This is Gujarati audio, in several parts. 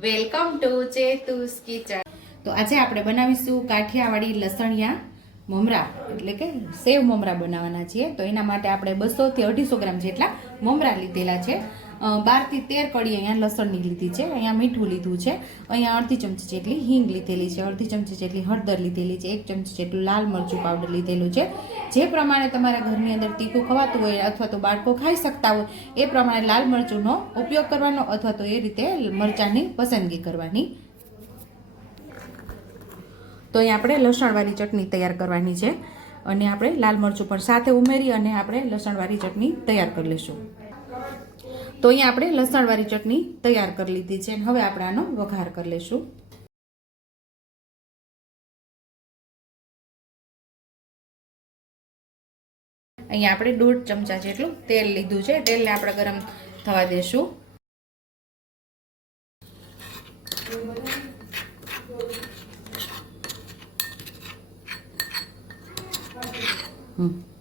Welcome to ચેતુસ kitchen. તો આજે આપણે બનાવીશું કાઠિયાવાડી લસણિયા મમરા, એટલે કે સેવ મમરા બનાવવાના છીએ. તો એના માટે આપણે બસોથી અઢીસો ગ્રામ જેટલા મમરા લીધેલા છે. બારથી તેર કડી અહીંયા લસણની લીધી છે, અહીંયા મીઠું લીધું છે, અહીંયા અડધી ચમચી જેટલી હિંગ લીધેલી છે, અડધી ચમચી જેટલી હળદર લીધેલી છે, એક ચમચી જેટલું લાલ મરચું પાવડર લીધેલું છે. જે પ્રમાણે તમારા ઘરની અંદર તીખું ખવાતું હોય અથવા તો બાળકો ખાઈ શકતા હોય, એ પ્રમાણે લાલ મરચુંનો ઉપયોગ કરવાનો અથવા તો એ રીતે મરચાંની પસંદગી કરવાની. તો અહીં આપણે લસણવાળી ચટણી તૈયાર કરવાની છે. અને આપણે લાલ મરચું પણ સાથે ઉમેરી અને આપણે લસણવાળી ચટણી તૈયાર કરી લઈશું. તો અહીંયા આપણે લસણવાળી ચટણી તૈયાર કરી લીધી છે હવે આપણે આનો વઘાર કરી લઈશું. અહીંયા આપણે દોઢ ચમચા જેટલું તેલ લીધું છે. તેલને આપણે ગરમ થવા દેશું. હમ.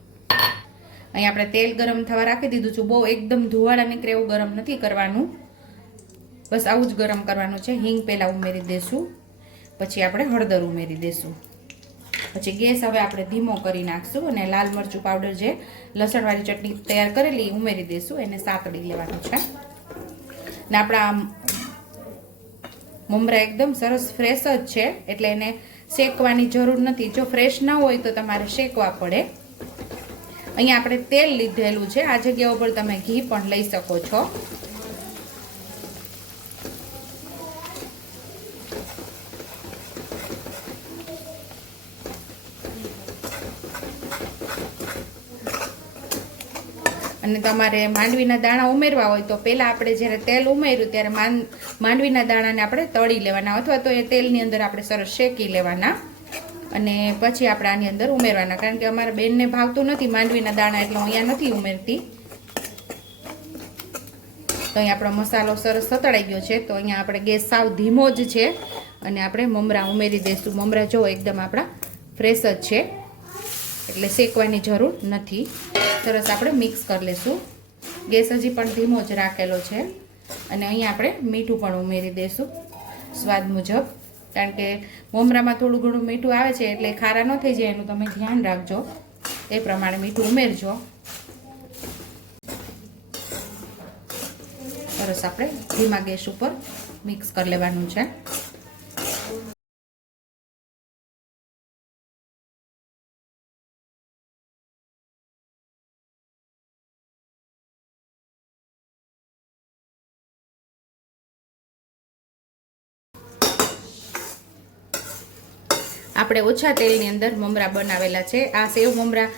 અહીં આપણે તેલ ગરમ થવા રાખી દીધું છું. બહુ એકદમ ધુવાળા નીકળે એવું ગરમ નથી કરવાનું. બસ આવું જ ગરમ કરવાનું છે. હિંગ પહેલાં ઉમેરી દઈશું પછી આપણે હળદર ઉમેરી દઈશું પછી ગેસ હવે આપણે ધીમો કરી નાખશું અને લાલ મરચું પાવડર જે લસણવાળી ચટણી તૈયાર કરેલી ઉમેરી દઈશું એને સાતડી લેવાનું છે. ને આપણા મમરા એકદમ સરસ ફ્રેશ જ છે. એટલે એને શેકવાની જરૂર નથી. જો ફ્રેશ ન હોય તો તમારે શેકવા પડે. અહીંયા આપણે તેલ લીધેલું છે. આ જગ્યા ઉપર તમે ઘી પણ લઈ શકો છો. અને તમારે માંડવીના દાણા ઉમેરવા હોય તો પહેલાં આપણે જ્યારે તેલ ઉમેર્યું ત્યારે માંડવીના દાણાને આપણે તળી લેવાના. અથવા તો એ તેલની અંદર આપણે સરસ શેકી લેવાના. અને પછી આપણે આની અંદર ઉમેરવાના. કારણ કે અમારા બેનને ભાવતું નથી માંડવીના દાણા, એટલે હું અહીંયા નથી ઉમેરતી. તો અહીંયા આપણો મસાલો સરસ સતળાઈ ગયો છે. તો અહીંયા આપણે ગેસ સાવ ધીમો જ છે. અને આપણે મમરા ઉમેરી દઈશું. મમરા જો એકદમ આપણા ફ્રેશ જ છે. એટલે શેકવાની જરૂર નથી. સરસ આપણે મિક્સ કરી લઈશું ગેસ હજી પણ ધીમો જ રાખેલો છે. અને અહીંયા આપણે મીઠું પણ ઉમેરી દઈશું. સ્વાદ મુજબ. કારણ કે મમરામાં થોડું ઘણું મીઠું આવે છે એટલે ખારા ન થઈ જાય એનું તમે ધ્યાન રાખજો. એ પ્રમાણે મીઠું ઉમેરજો. સરસ આપણે ધીમા ગેસ ઉપર મિક્સ કરી લેવાનું છે. આપણે ઓછા તેલની અંદર મમરા બનાવેલા છે. આ સેવ મમરા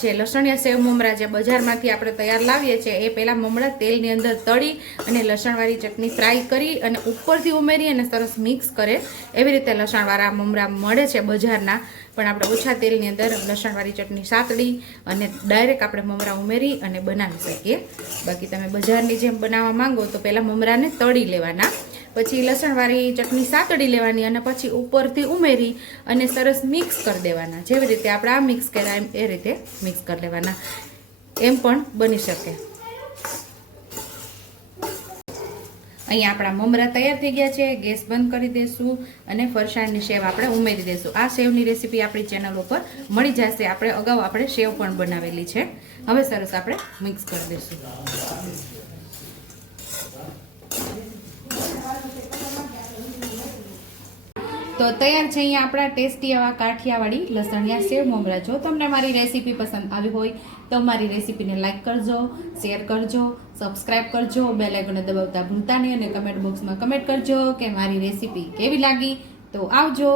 જે લસણિયા સેવ મમરા જે બજારમાંથી આપણે તૈયાર લાવીએ છીએ, એ પહેલાં મમરા તેલની અંદર તળી અને લસણવાળી ચટણી ફ્રાય કરી અને ઉપરથી ઉમેરી અને સરસ મિક્સ કરે. એવી રીતે લસણવાળા મમરા મળે છે બજારના, પણ આપણે ઓછા તેલની અંદર લસણવાળી ચટણી સાતડી અને ડાયરેક્ટ આપણે મમરા ઉમેરી અને બનાવી શકીએ. બાકી તમે બજારની જેમ બનાવવા માંગો તો પહેલાં મમરાને તળી લેવાના. પછી લસણવાળી ચટણી સાતડી લેવાની અને પછી ઉપરથી ઉમેરી અને સરસ મિક્સ કરી દેવાના. જેવી રીતે આપણે આ મિક્સ કર્યા એમ એ રીતે મિક્સ કરી લેવાના. એમ પણ બની શકે. અહીંયા આપણા મમરા તૈયાર થઈ ગયા છે. ગેસ બંધ કરી દઈશું અને ફરસાણની સેવ આપણે ઉમેરી દઈશું આ સેવની રેસીપી આપણી ચેનલ ઉપર મળી જશે. આપણે અગાઉ આપણે સેવ પણ બનાવેલી છે. હવે સરસ આપણે મિક્સ કરી દઈશું તો તૈયાર છે અહીંયા આપણા ટેસ્ટી એવા કાઠિયાવાડી લસણિયા સેવ મમરા. જો તમને મારી રેસીપી પસંદ આવી હોય તો મારી રેસીપીને લાઇક કરજો, શેર કરજો, સબસ્ક્રાઇબ કરજો બે આઇકોને દબાવતા ભૂલતા નહીં અને કમેન્ટ બોક્સમાં કમેન્ટ કરજો કે મારી રેસીપી કેવી લાગી. તો આવજો.